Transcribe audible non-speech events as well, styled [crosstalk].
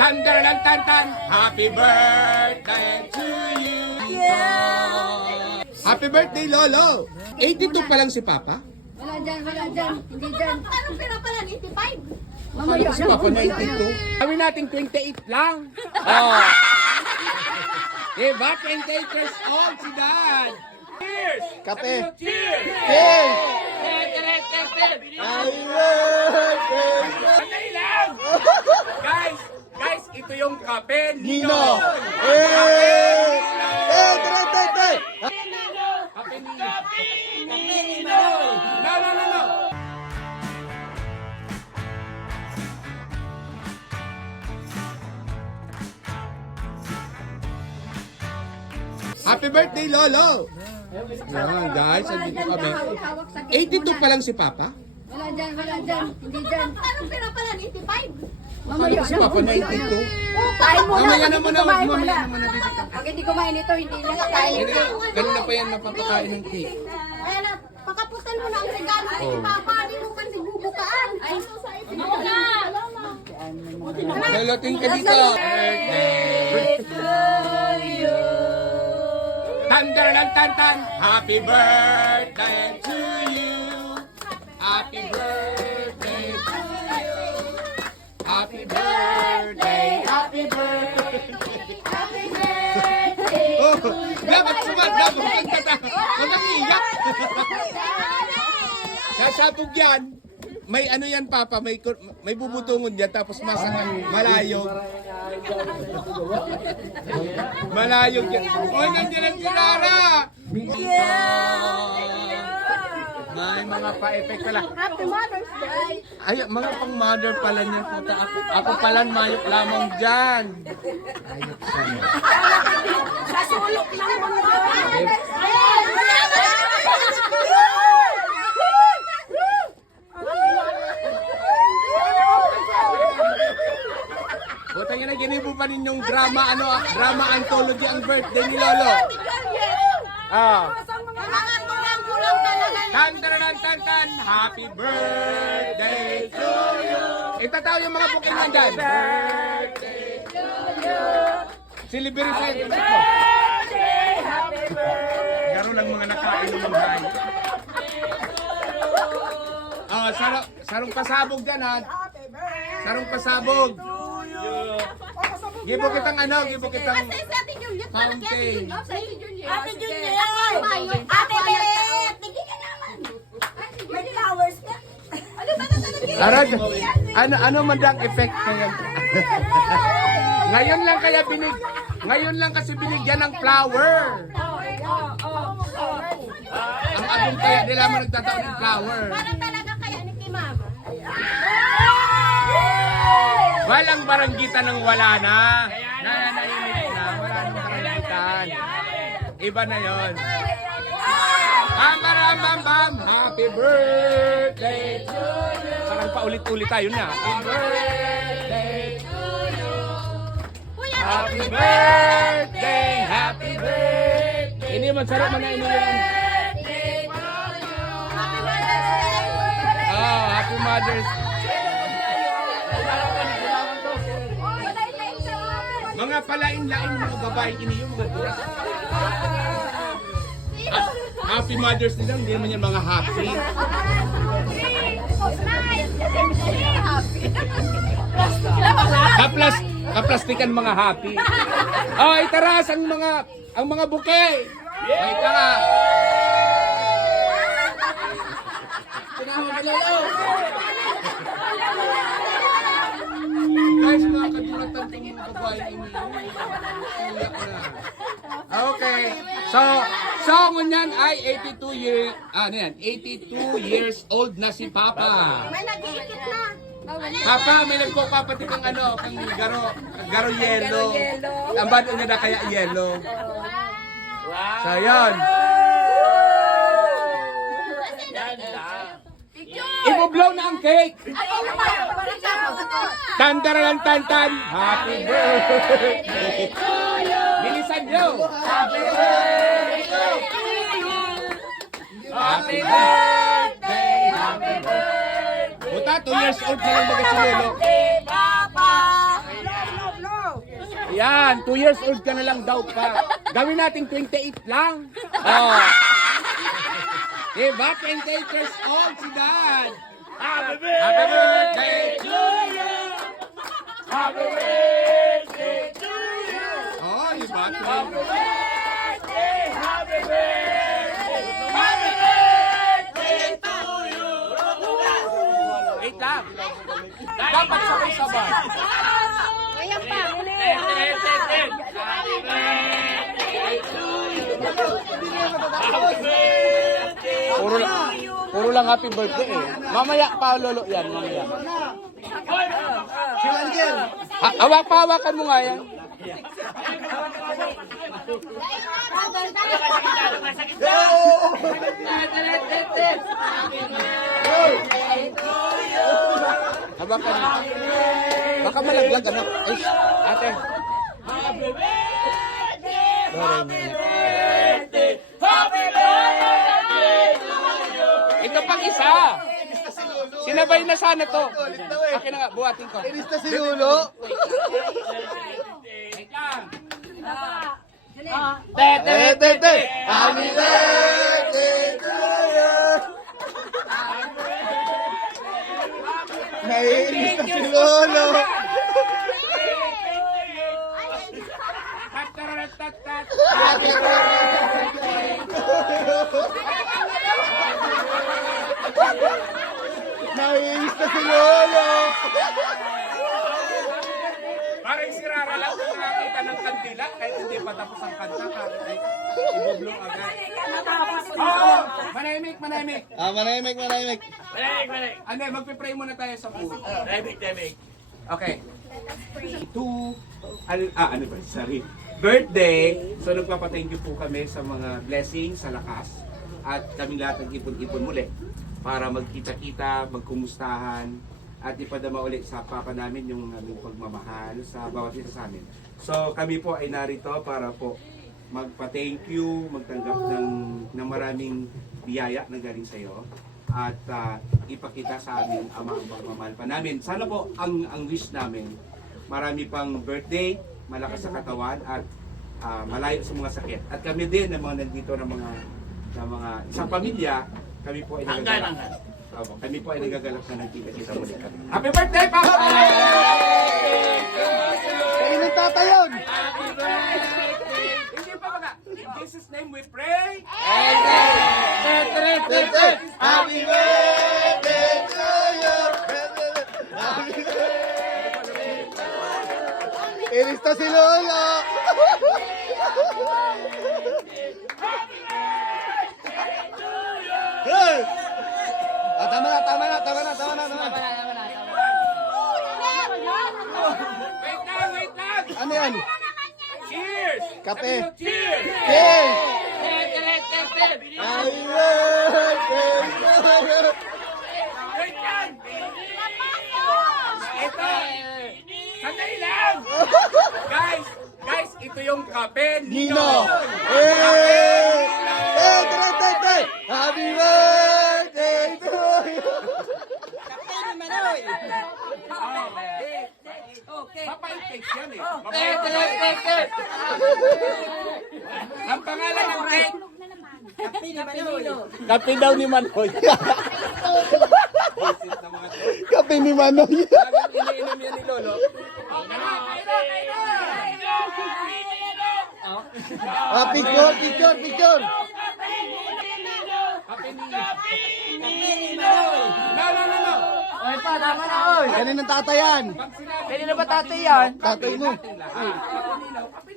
Thunder ng tantan, happy birthday to you. Happy birthday, Lolo. 82 pa lang si Papa. Wala dyan, wala dyan. Hindi dyan. Anong pera pala? 85? Akala ko si Papa 92. Kami natin 28 lang. [laughs] Oh. diba? 28 years old si Dad. Cheers! Kape. Cheers! Cheers! Happy birthday! Sandali lang! Guys, [laughs] guys, ito yung kape Nino! Nino. Eh! Eh! Tara, tara, tara! Kape Nino. Kape Nino. No, no, no, no. Happy birthday, Lolo! Yan, guys, andito kami. 82 pa lang si Papa. Wala dyan, wala dyan. Hindi dyan. Anong pera pala? 85? Ko si Papa 92. Kain mo na. Mamaya na hindi muna, kumain, mamaya wala. na muna. bibigyan. Pag hindi kumain ito, hindi niya kakain. Hindi, Kanina pa yan napapakain ng cake. Kaya na, pakaputan mo na ang regalo ni Oh. Papa. Hindi mo man sigbubukaan. Ay, ano na? Lolo, tingin ka dito. Thunder ng tantan, happy birthday to you. Sasabog yan. May ano yan, Papa, may may bubutungon yan, tapos masa malayo. malayo yan. Hoy, nandiyan ang sinara! May mga pa-effect pala. Happy Mother's Day! Ay, mga pang mother pala niya. Puta, ako, ako pala mayok lamang dyan. Sa sulok lang mo Puta nga na, ginibo pa ninyong drama, ano, drama anthology ang birthday ni Lolo. Ah. Tan tan tan tan Happy birthday to you. Itataw yung mga booking nandyan. Birthday to you. Celebrate sa ito. Garo lang mga nakain ng mga Oh, sarong, sarong pasabog dyan ha. Sarong pasabog. Gibo kitang ano, gibo kitang Sa sa Ate Juliet, malaki Ate. Sa Ate Juliet. Ate Juliet. Ako mayo. Ate Juliet. Tingin ka naman. May flowers ka. Ano ba talaga? Arad, ano ano man dang effect ngayon? [laughs] ngayon lang kaya binig ngayon lang kasi binigyan ng flower. Ang abong kaya nila mo nagtataon ng flower. Parang talaga Walang baranggitan ng wala na. Nananahimik na. Wala nang baranggitan. Iba na yon. Bam, bam, bam, bam. Happy birthday to you. Parang paulit-ulit tayo na. Happy birthday to you. Happy birthday, happy birthday. Ini man sarap man na ini yan. Oh, happy Mother's Mga palain-lain mga babae ini yung mga dura. Ha- Happy Mother's Day lang, hindi naman yan mga happy. Kaplas, kaplastikan mga happy. Oh, itaras ang mga ang mga buke. Ay, tara. Guys, babae ini. Iyak na. Okay. So, so ngunyan ay 82 year, ano yan, 82 years old na si Papa. May nag-iikit na. Papa, may nagkukapati kang ano, kang garo, garo yelo. Ang bado niya na kaya yelo. So, yun. Ibo-blow na ang cake. Tandaran tan tan. Happy birthday. Bilisan nyo. Happy birthday. Happy birthday. Happy birthday. Buta, 2 years old pa lang baga si Lolo. Yan, 2 years old ka na lang daw pa. Gawin natin 28 lang. Oh. [laughs] Diba? 28 years old si Dad. Happy birthday to you. Happy birthday to you. Oh, iba. Happy birthday. Happy birthday. Happy birthday to you. Wait lang. Dapat sabay-sabay. Ayan pa. Puro lang, puro lang happy birthday eh. Mamaya pa lolo yan, mamaya. Si Angel. Ha, hawak pa, hawakan mo nga yan. Hawakan mo. Baka malaglag ano. Ay, ate. Ito Sinabay na sana to. Akin na nga, buhatin ko. Inista si Lolo. Wait lang. Eh, te, te. Happy birthday to you. Naiinis na si Lolo. Happy birthday Naiinis na si Lolo. Parang si Rara lang kung nakakita ng kandila kahit hindi pa tapos ang kanta kahit ay ibublong agad. Oo! Manahimik, manahimik. Ah, manahimik, manahimik. Ano, magpipray muna tayo sa po. Okay. To, al, ah, ano ba, sorry. Birthday. So, nagpapathank you po kami sa mga blessings, sa lakas. At kami lahat nag-ipon-ipon muli para magkita-kita, magkumustahan, at ipadama ulit sa papa namin yung aming pagmamahal sa bawat isa sa amin. So, kami po ay narito para po magpa-thank you, magtanggap ng, ng maraming biyaya na galing sa iyo at ah, ipakita sa amin ang mga pagmamahal pa namin. Sana po ang ang wish namin marami pang birthday, malakas sa katawan at ah, malayo sa mga sakit. At kami din ng mga nandito ng mga ng mga isang pamilya, kami po ay nagagalak. Opo, kami po ay nagagalak na nagkita-kita muli kami. Happy birthday, Papa! Kayo ng tata yun. Happy birthday! Hindi pa ba In Jesus' name we pray! Te, te. Happy birthday to you. Happy birthday. Inis na si Lolo. Hey! Ah, tama na, tama na, tama na, tama na, tama na. Wait lang, wait lang! Ano yan? Cheers! Kape. Cheers! Cheers! Happy birthday you. Wait lang! Ito! Sandali lang! guys! Guys, ito yung kape Nino! Nino! Hey, Papancake yan eh. Ang pangalan ng cake. Daw ni Manoy. Visit na mga to. Kape ni Manoy. Iniinom yan ni Lolo. Ah, picture, picture, picture. Kape ni No, no, no, no. Kaninang tata yan? Pag sinabi, Kanina ba tatay yan? Tatay mo. Kape